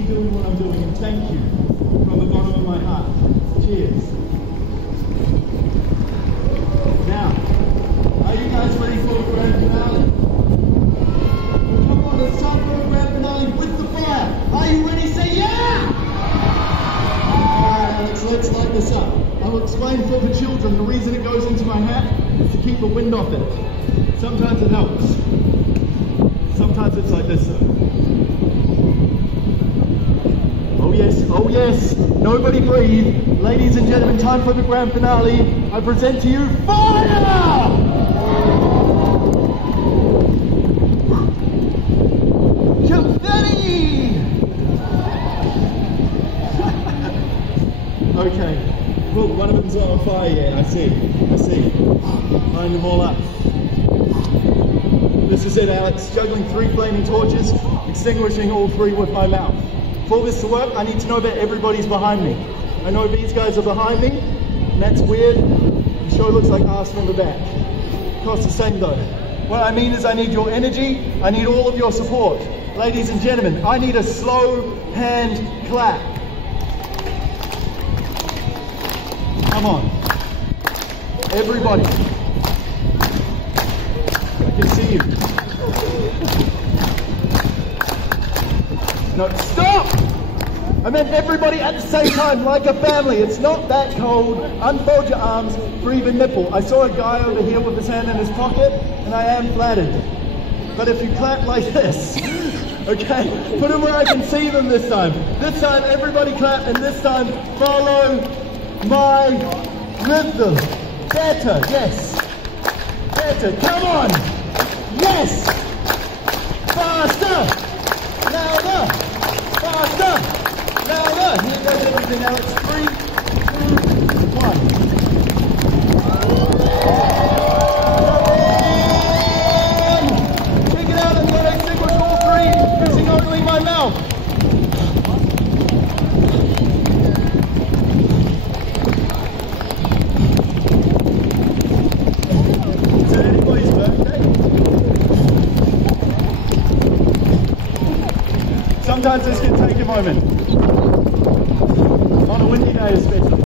me doing what I'm doing, and thank you from the bottom of my heart. Cheers. Now, are you guys ready for the grand finale? Come on, it's time for the grand finale with the fire. Are you ready? Say yeah! Alright, let's light this up. I'll explain for the children the reason it goes into my hat is to keep the wind off it. Sometimes it helps. Sometimes it's like this though. Oh yes, nobody breathe. Ladies and gentlemen, time for the grand finale. I present to you fire! Confetti! Okay, look, one of them's not on fire yet, I see. Line them all up. This is it, Alex, juggling 3 flaming torches, extinguishing all 3 with my mouth. For this to work, I need to know that everybody's behind me. I know these guys are behind me, and that's weird. The show looks like arse from the back. Costs the same though. What I mean is I need your energy, I need all of your support. Ladies and gentlemen, I need a slow hand clap. Come on. Everybody. I can see you. No, stop! I meant everybody at the same time, like a family. It's not that cold. Unfold your arms, breathe a nipple. I saw a guy over here with his hand in his pocket, and I am flattered. But if you clap like this, okay, put them where I can see them this time. This time, everybody clap, and this time, follow my rhythm. Better, yes. Better, come on. Yes. Faster. Louder. Faster. Louder. Here goes everything, Alex. 3, 2, 1. Check it out. I'm going to extinguish all 3 using only my mouth. Is it anybody's birthday? Sometimes this can take a moment. On a windy day especially.